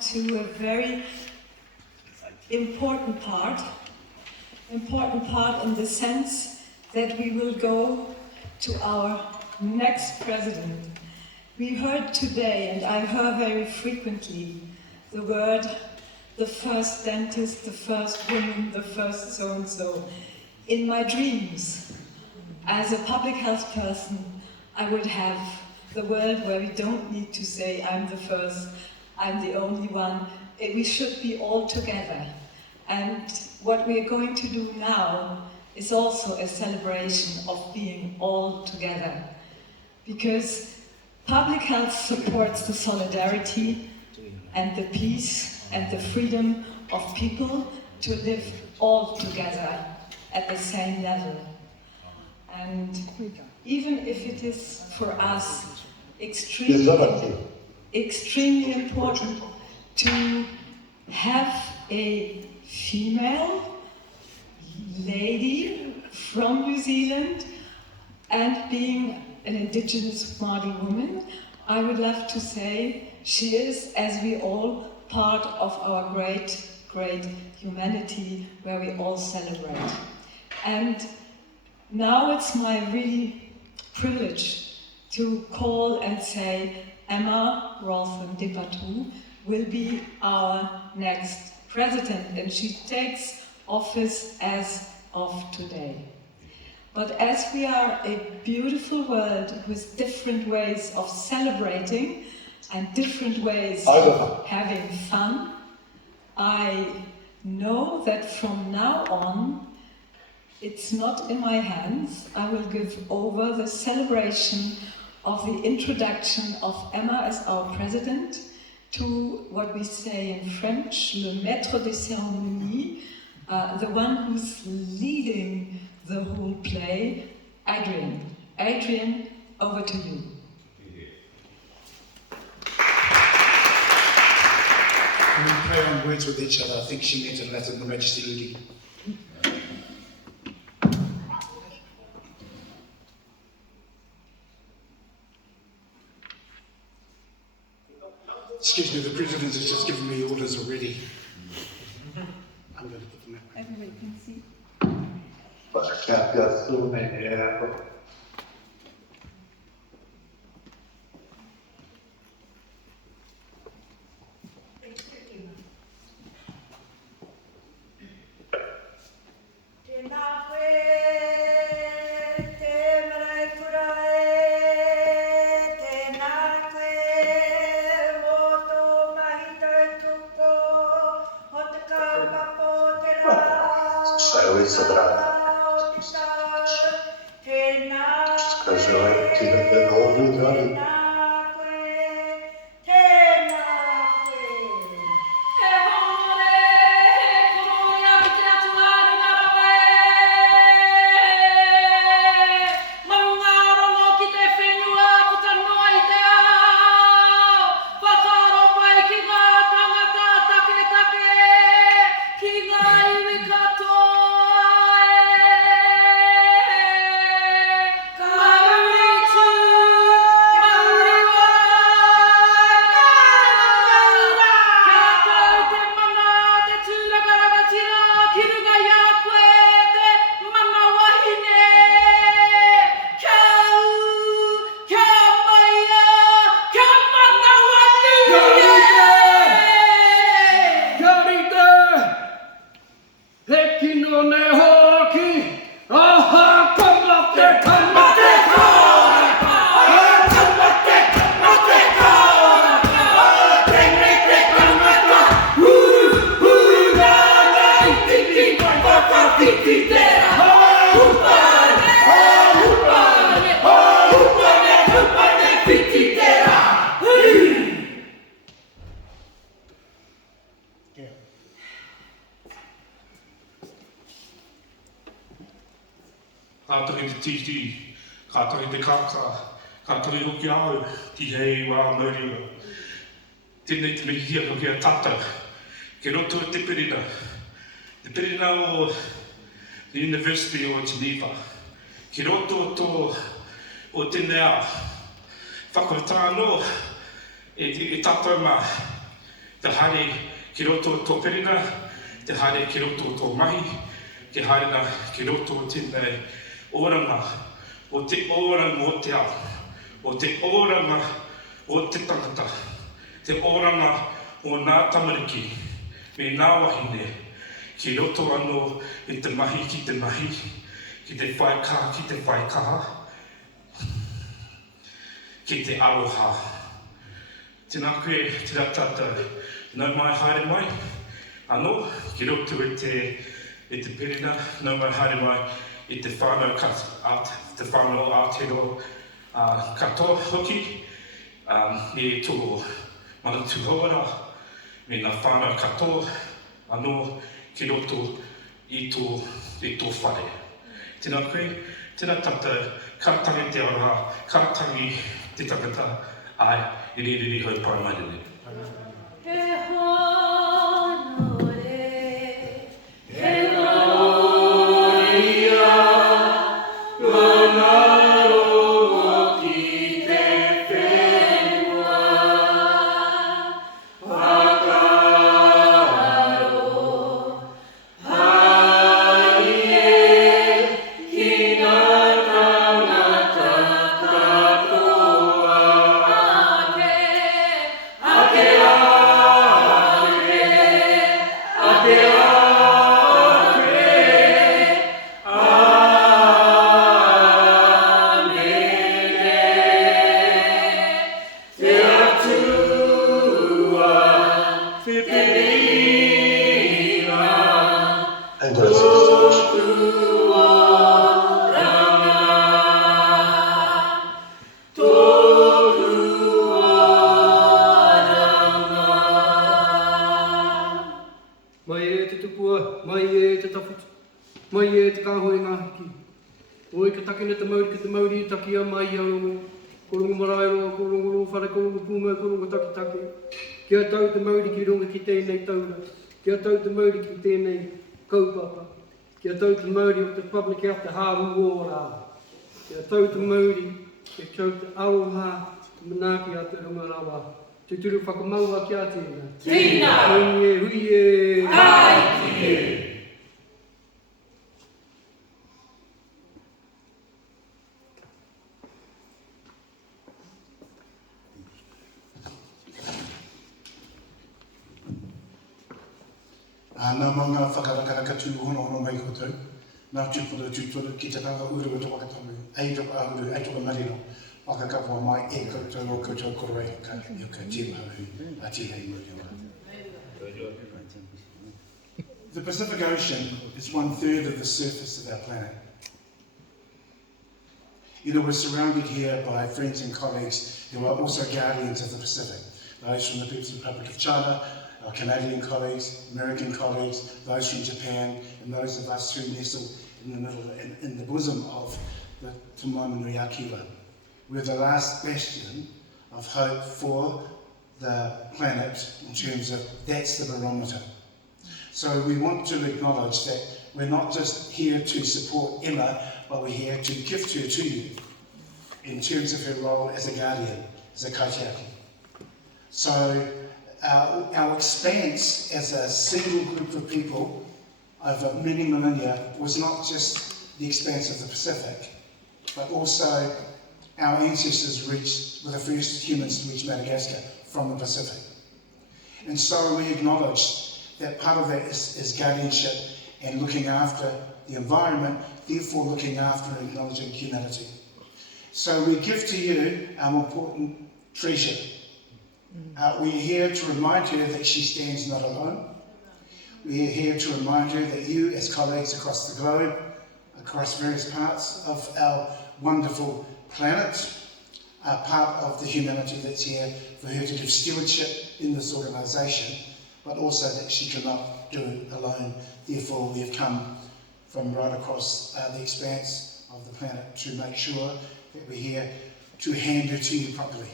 to a very important part in the sense that we will go to our next president. We heard today, and I heard very frequently, the word, the first dentist, the first woman, the first so-and-so. In my dreams, as a public health person, I would have the world where we don't need to say, I'm the first, I'm the only one. We should be all together. And what we are going to do now is also a celebration of being all together. Because public health supports the solidarity and the peace and the freedom of people to live all together at the same level. And even if it is for us extremely important to have a female lady from New Zealand and being an indigenous Māori woman, I would love to say she is, as we all, part of our great, great humanity where we all celebrate. And now it's my really privilege to call and say Emma Rawson de Patu will be our next president, and she takes office as of today. But as we are a beautiful world with different ways of celebrating and different ways of having fun, I know that from now on, it's not in my hands. I will give over the celebration of the introduction of Emma as our president to what we say in French, le maître de cérémonie, the one who's leading the whole play, Adrian. Adrian, over to you. When we play on words with each other, I think she meant a letter in the Majesty Lady. Excuse me, the President has just given me orders already. I'm going to put them that way. Everybody can see. Kātori te titi, kātori te kaka, kātori hoki au, ki hei wā mauriwa. Tēnei te mihia ko kia tata, ke roto te pirina. Te pirina o the University of Geneva. Ki roto o tēnei a whakatāno e tātou mā. te haere ki roto o tō perina, te haere ki roto o tō mahi, te haere ki roto o tēnei oranga, o te oranga o te ao, o te oranga o te tangata, te oranga o nā tamariki, me nā wahine, ki roto anō i te mahi ki te mahi, ki te whaikaha ki te whaikaha, ki te aroha. Tēnā koe, tērā tātou, nau mai haere mai, anō, ki roto e te perina, nau mai haere mai, i te whānau Aotearoa katoa hoki, e tō manatu hauara, me ngā whānau katoa, anō, ki roto i tō whare. Tēnā koe, tēnā tātou, kātangi te aroha, kātangi te tangata, ai, i riri hau pai mai rere. Kia tau te mauri ki runga ki tēnei taura. Kia tau te mauri ki tēnei kaupapa. Kia tau te mauri o te public out te hāwu ora. Kia tau te mauri ki tau te aroha te manaki a te runga rawa. Te turu whakamaua kia tēnā. Tīna! Huie, huie! Ai! Nā mga whakarakaraka tū hono mai koutou, nā tūpura tūturu ki te kanga uru o te wakatangu, ei toka ahuru, ei toka marino, whakakapua mai e koutou o koutou koroi ka tīma hu, a tīhei muri ora. The Pacific Ocean is 1/3 of the surface of our planet. You know, we're surrounded here by friends and colleagues who are also guardians of the Pacific, those from the People's Republic of China, our Canadian colleagues, American colleagues, those from Japan, and those of us who nestle in the middle, in the bosom of the Te Moananui Akiwa. We're the last bastion of hope for the planet in terms of that's the barometer. So we want to acknowledge that we're not just here to support Emma, but we're here to gift her to you in terms of her role as a guardian, as a kaitiaki. So our expanse as a single group of people over many millennia was not just the expanse of the Pacific, but also our ancestors were the first humans to reach Madagascar from the Pacific. And so we acknowledge that part of that is guardianship and looking after the environment, therefore looking after and acknowledging humanity. So we give to you our important treasure. We're here to remind her that she stands not alone. We're here to remind her that you, as colleagues across the globe, across various parts of our wonderful planet, are part of the humanity that's here for her to give stewardship in this organisation, but also that she cannot do it alone. Therefore, we have come from right across the expanse of the planet to make sure that we're here to hand her to you properly.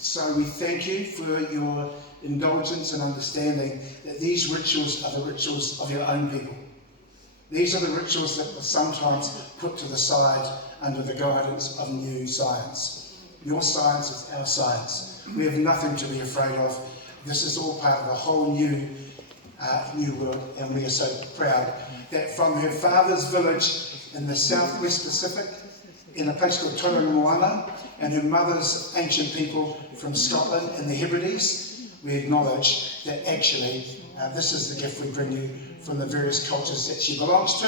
So we thank you for your indulgence and understanding that these rituals are the rituals of your own people. These are the rituals that are sometimes put to the side under the guidance of new science. Your science is our science. We have nothing to be afraid of. This is all part of a whole new world, and we are so proud that from her father's village in the southwest Pacific, in a place called Moana, and her mother's ancient people from Scotland in the Hebrides, we acknowledge that actually this is the gift we bring you from the various cultures that she belongs to,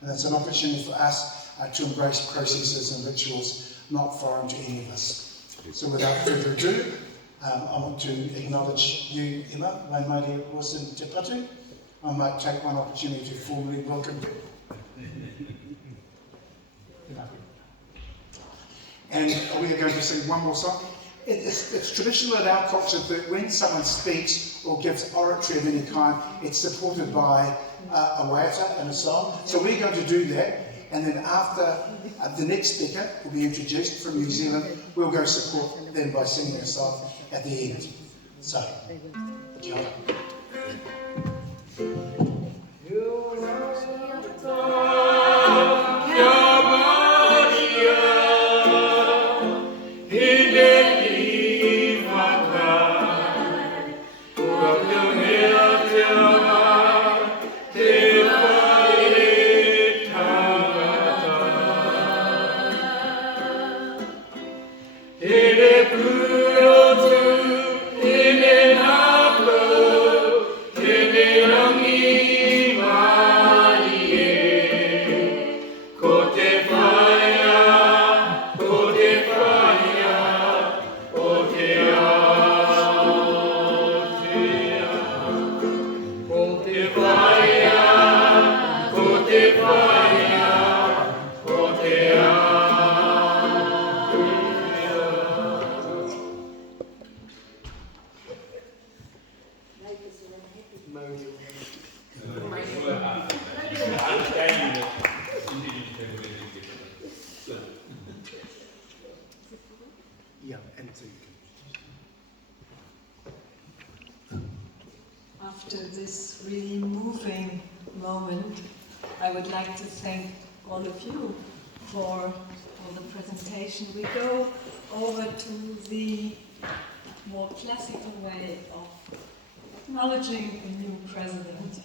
and it's an opportunity for us to embrace processes and rituals not foreign to any of us. So without further ado, I want to acknowledge you, Emma, Mai Mauri Rawson Te Patu. I might take one opportunity to formally welcome you. And we are going to sing one more song. It's traditional in our culture that when someone speaks or gives oratory of any kind, it's supported by a waiata and a song. So we're going to do that, and then after the next speaker will be introduced from New Zealand, we'll go support them by singing a song at the end. So, kia ora. After this really moving moment, I would like to thank all of you for the presentation. We go over to the more classical way of acknowledging the new president.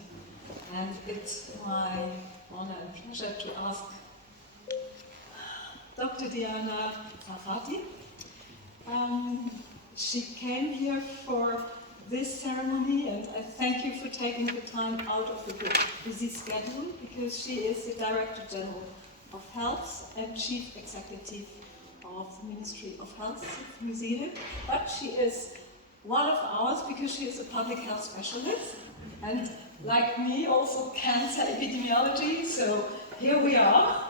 And it's my honor and pleasure to ask Dr. Diana Sarfati. She came here for this ceremony, and I thank you for taking the time out of the busy schedule, because she is the Director General of Health and Chief Executive of the Ministry of Health of New Zealand. But she is one of ours because she is a public health specialist, and like me, also cancer epidemiology. So here we are,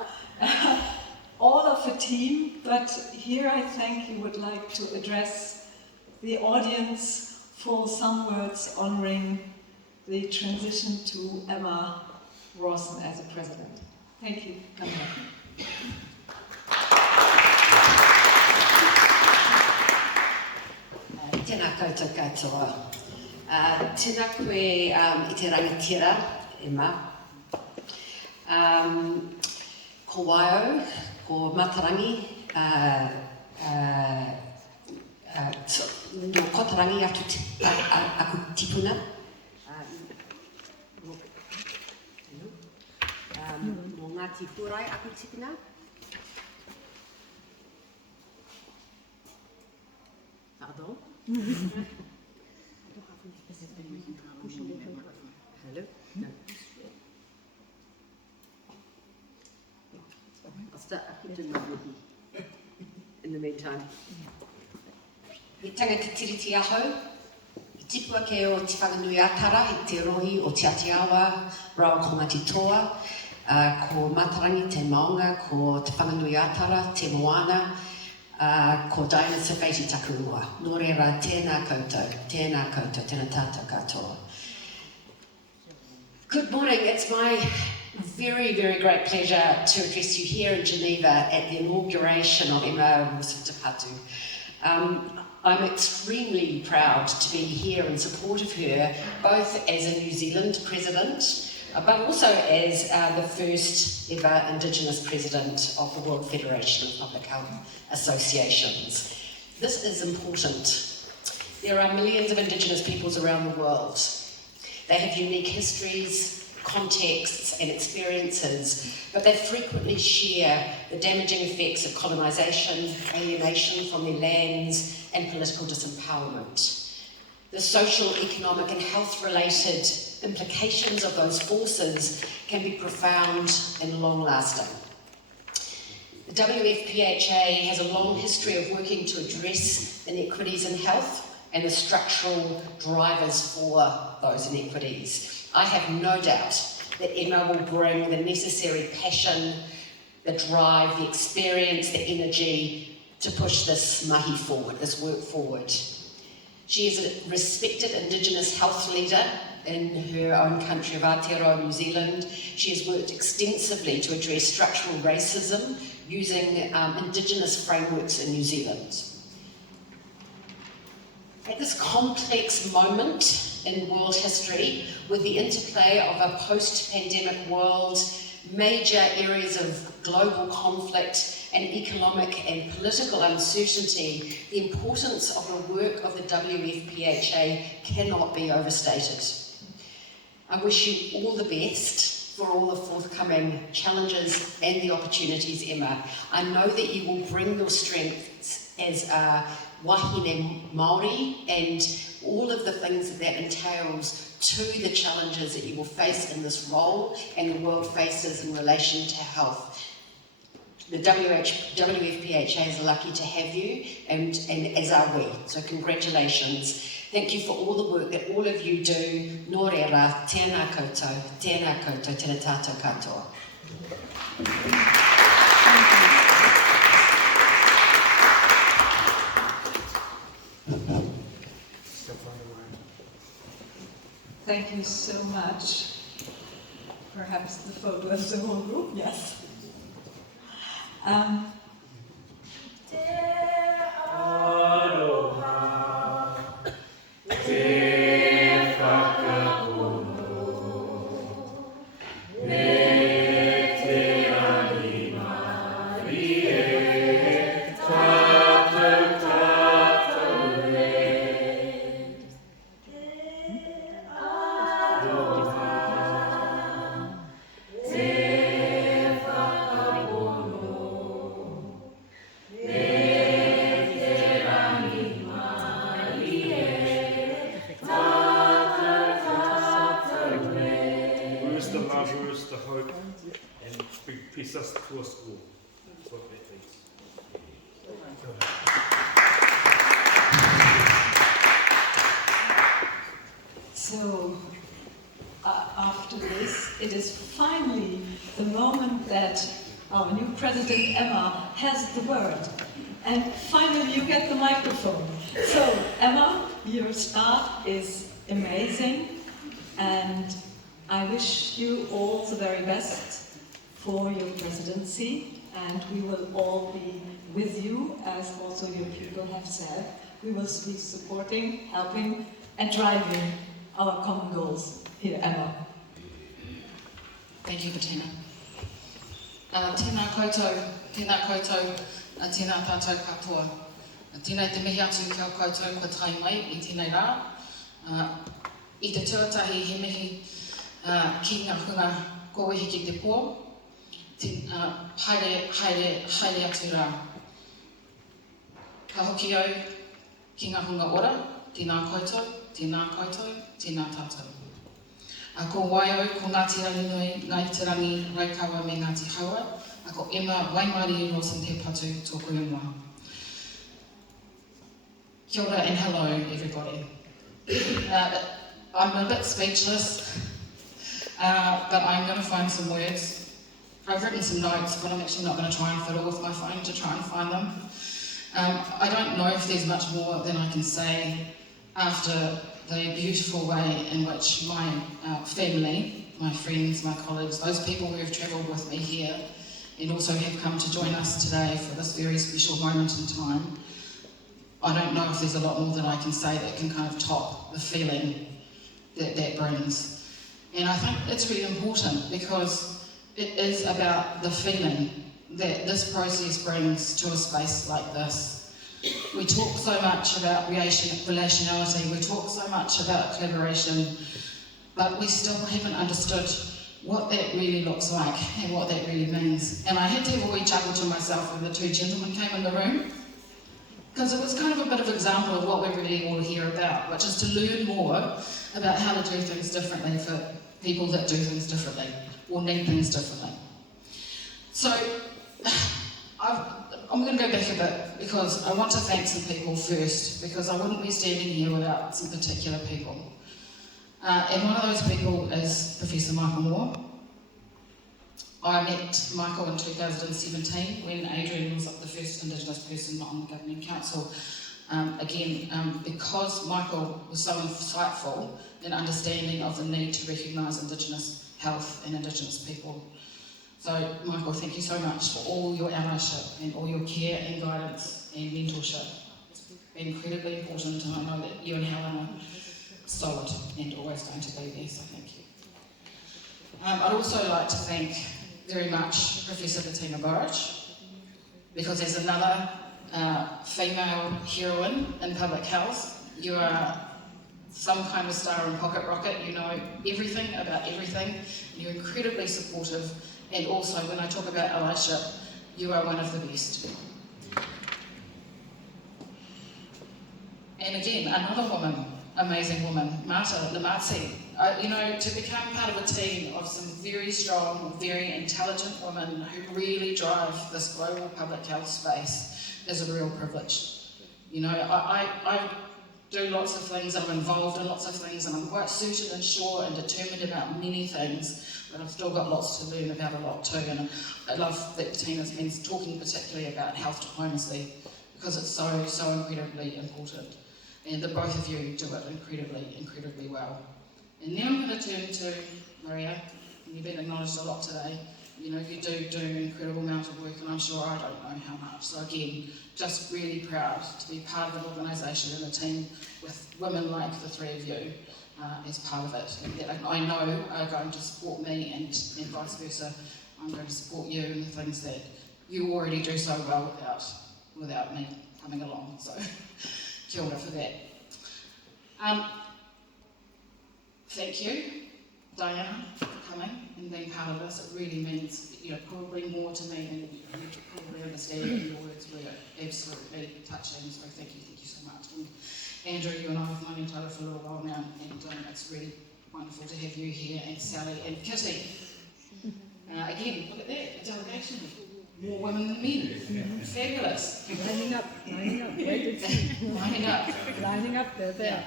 all of a team. But here I thank you would like to address the audience for some words honoring the transition to Emma Rawson as a president. Thank you. Come back. Tēnā koutou katoa. Tēnā koe I te rangatira, Emma. Ko waio, ko matarangi, no kotarangi aku tipuna. Mō Ngāti Pūrai aku tipuna. Pardon? Hello? No. I'll start, I'll keep doing my wiki in the meantime. I tangata tiriti aho, I tipua ke o te whanganui atara, I te rohi o te Atiawa, rawa ko Ngāti Toa, ko Matarangi te Maunga, ko te whanganui atara, te Moana, ko Diana Sawhati Takurua. Nō reira, tēnā koutou, tēnā tātou katoa. Good morning. It's my very, very great pleasure to address you here in Geneva at the inauguration of Emma Rawson Te Patu. I'm extremely proud to be here in support of her, both as a New Zealand president, but also as the first ever Indigenous president of the World Federation of Public Health Associations. This is important There are millions of Indigenous peoples around the world. They have unique histories, contexts and experiences, but they frequently share the damaging effects of colonisation, alienation from their lands and political disempowerment. The social, economic and health-related implications of those forces can be profound and long-lasting. The WFPHA has a long history of working to address inequities in health and the structural drivers for those inequities. I have no doubt that Emma will bring the necessary passion, the drive, the experience, the energy to push this mahi forward, this work forward. She is a respected Indigenous health leader in her own country of Aotearoa, New Zealand. She has worked extensively to address structural racism using Indigenous frameworks in New Zealand. At this complex moment in world history, with the interplay of a post-pandemic world, major areas of global conflict and economic and political uncertainty, the importance of the work of the WFPHA cannot be overstated. I wish you all the best for all the forthcoming challenges and the opportunities, Emma. I know that you will bring your strengths as a wahine Māori and all of the things that entails to the challenges that you will face in this role and the world faces in relation to health. The WFPHA is lucky to have you, and as are we. So congratulations. Thank you for all the work that all of you do. Nō reira, tēnā koutou, tēnā tātou katoa. Thank you so much. Perhaps the photo of the whole group, yes. So, after this, it is finally the moment that our new President Emma has the word. And finally you get the microphone. So, Emma, your start is amazing, and I wish you all the very best for your presidency, and we will all be with you, as also your people have said. We will be supporting, helping, and driving our common goals. Here, Emma. Thank you, Bettina. Tēnā koutou, tēnā tātou katoa. Tēnei te mihi atu kia koutou kua tai mai I tēnei rā. I te tuatahi he mihi ki ngā hunga koe hiki te pō. Haere atu rā. Ka hoki au ki ngā hunga ora, tēnā koutou, tēnā tātou. Ko Waio, ko Ngāti Rangi Nui, Ngāti Rangi Raikawa me Ngāti Haua. Ko Emma Waimari Rawson te Patu tōku ingoa. Kia ora and hello everybody. I'm a bit speechless, but I'm going to find some words. I've written some notes, but I'm actually not going to try and fiddle with my phone to try and find them. I don't know if there's much more than I can say after the beautiful way in which my family, my friends, my colleagues, those people who have travelled with me here and also have come to join us today for this very special moment in time. I don't know if there's a lot more that I can say that can kind of top the feeling that that brings. And I think it's really important because it is about the feeling that this process brings to a space like this. We talk so much about relationality, we talk so much about collaboration, but we still haven't understood what that really looks like and what that really means. And I had to have a wee chuckle to myself when the two gentlemen came in the room, because it was kind of a bit of an example of what we're really all here about, which is to learn more about how to do things differently for people that do things differently or need things differently. So I'm going to go back a bit because I want to thank some people first, because I wouldn't be standing here without some particular people. And one of those people is Professor Michael Moore. I met Michael in 2017 when Adrian was the first Indigenous person on the Governing Council. Because Michael was so insightful in understanding of the need to recognise Indigenous health and Indigenous people. So Michael, thank you so much for all your allyship and all your care and guidance and mentorship. It's been incredibly important, and I know that you and Helen are solid and always going to be there, so thank you. I'd also like to thank very much Professor Bettina Burridge, because as another female heroine in public health, you are some kind of star in Pocket Rocket. You know everything about everything, and you're incredibly supportive, and also when I talk about allyship, you are one of the best. And again, another woman, amazing woman, Marta Lamatsi. To become part of a team of some very strong, very intelligent women who really drive this global public health space is a real privilege. I do lots of things, I'm involved in lots of things, and I'm quite certain and sure and determined about many things, but I've still got lots to learn about a lot too. And I love that Bettina's been talking particularly about health diplomacy, because it's so, so incredibly important. And the both of you do it incredibly, incredibly well. And now I'm going to turn to Maria, and you've been acknowledged a lot today. You do an incredible amount of work, and I'm sure I don't know how much. So again, just really proud to be part of an organisation and a team with women like the three of you as part of it. And that I know are going to support me, and vice versa. I'm going to support you in the things that you already do so well without me coming along. So kia ora for that. Thank you, Diana, for coming and being part of this. It really means, probably more to me than you probably understand. Your words were absolutely touching, so thank you so much. And Andrew, you and I have known each other for a little while now, and it's really wonderful to have you here, and Sally and Kitty. Again, look at that, a delegation. More women than men. Fabulous. Lining up. Lining up, they're there.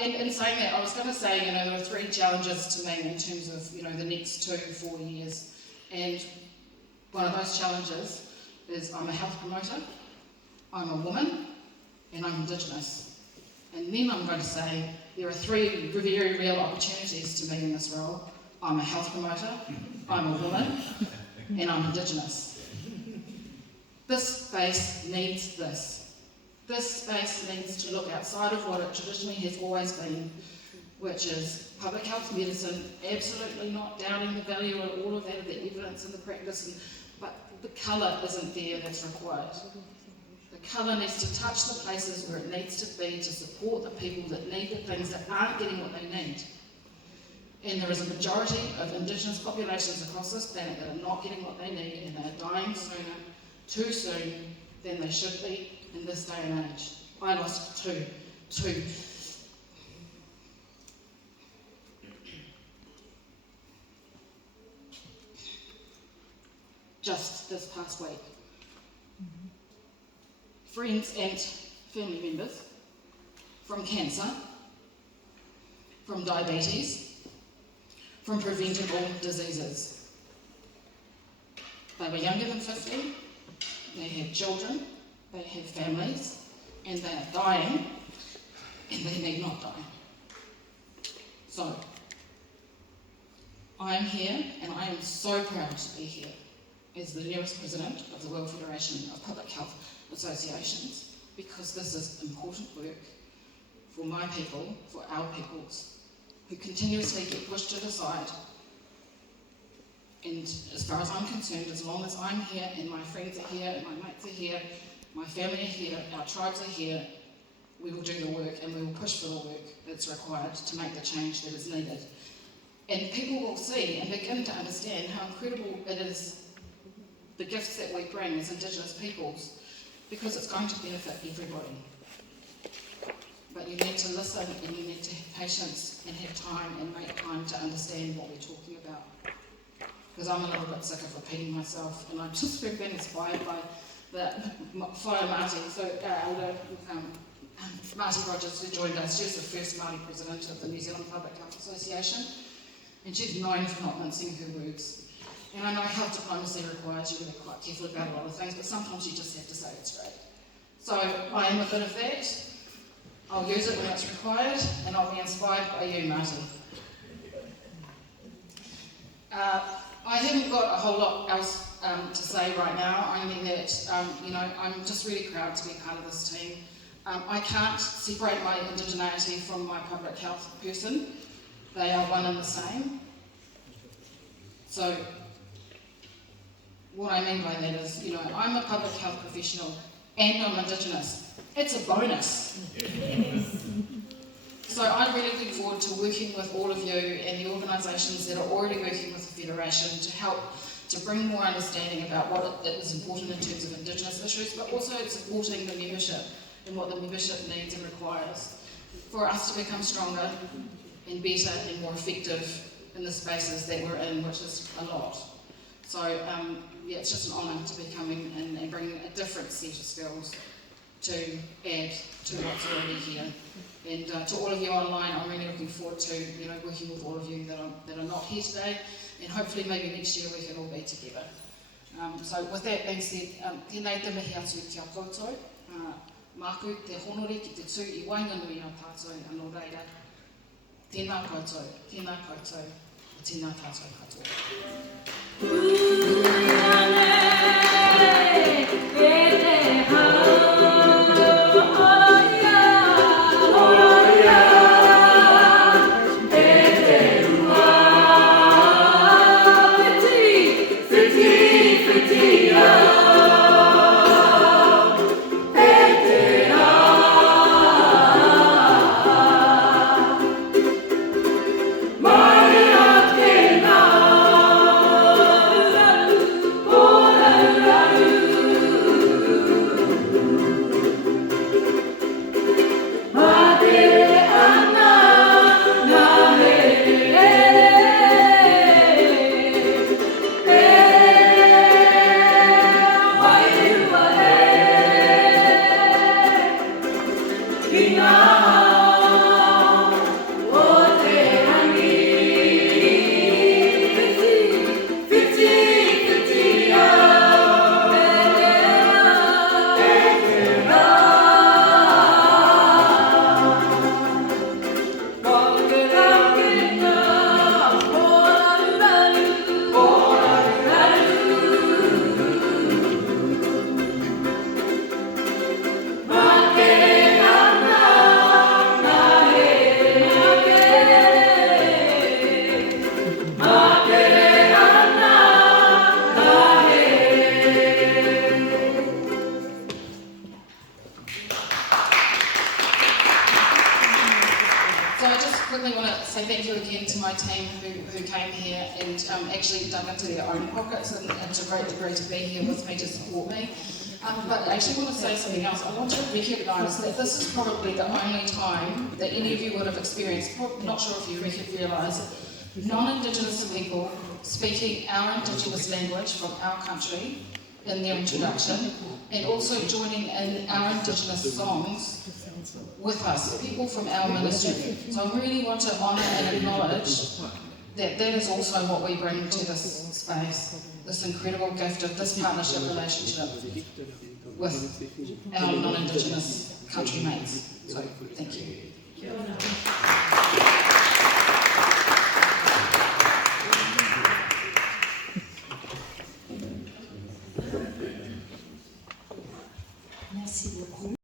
In saying that, I was going to say, there are three challenges to me in terms of, the next 2-4 years. And one of those challenges is I'm a health promoter, I'm a woman, and I'm Indigenous. And then I'm going to say there are three very real opportunities to me in this role. I'm a health promoter, I'm a woman, and I'm Indigenous. This space needs this. This space needs to look outside of what it traditionally has always been, which is public health medicine, absolutely not doubting the value of all of that, the evidence and the practice, but the colour isn't there that's required. The colour needs to touch the places where it needs to be to support the people that need the things that aren't getting what they need. And there is a majority of Indigenous populations across this planet that are not getting what they need, and they are dying sooner, too soon, than they should be in this day and age. I lost two. Just this past week. Friends and family members from cancer, from diabetes, from preventable diseases. They were younger than 50, they had children, they have families, and they are dying, and they need not die. So, I am here, and I am so proud to be here as the newest president of the World Federation of Public Health Associations, because this is important work for my people, for our peoples, who continuously get pushed to the side. And as far as I'm concerned, as long as I'm here and my friends are here and my mates are here, My family are here, our tribes are here, we will do the work and we will push for the work that's required to make the change that is needed. And people will see and begin to understand how incredible it is, the gifts that we bring as Indigenous peoples, because it's going to benefit everybody. But you need to listen and you need to have patience and have time and make time to understand what we're talking about. Because I'm a little bit sick of repeating myself, and I've just been inspired by the Whaia Māori, so our elder, Marty Rogers, who joined us. She was the first Māori president of the New Zealand Public Health Association, and she's known for not mincing her words. And I know health diplomacy requires you to be quite careful about a lot of things, but sometimes you just have to say it straight. So I am a bit of that. I'll use it when it's required, and I'll be inspired by you, Marty. I haven't got a whole lot else to say right now, only that I'm just really proud to be part of this team. I can't separate my indigeneity from my public health person. They are one and the same. So what I mean by that is, I'm a public health professional and I'm Indigenous. It's a bonus. So I'm really looking forward to working with all of you and the organisations that are already working with the Federation to help to bring more understanding about what is important in terms of Indigenous issues, but also supporting the membership and what the membership needs and requires for us to become stronger and better and more effective in the spaces that we're in, which is a lot. So yeah, it's just an honour to be coming and bringing a different set of skills to add to what's already here. And to all of you online, I'm really looking forward to working with all of you that are not here today, and hopefully maybe next year we can all be together. So with that being said, tēnei te mihi atu kia koutou, māku te honore ki te tū I wainganui a tātou anō reira. Tēnā koutou, tēnā koutou, tēnā tātou katoa. Actually dug into their own pockets and to a great degree to be here with me to support me. But I actually want to say something else. I want to recognise that this is probably the only time that any of you would have experienced, not sure if you realise it, non-Indigenous people speaking our Indigenous language from our country in their introduction, and also joining in our Indigenous songs with us, people from our ministry. So I really want to honour and acknowledge that is also what we bring to this space, this incredible gift of this partnership relationship with our non-Indigenous country mates. So, thank you.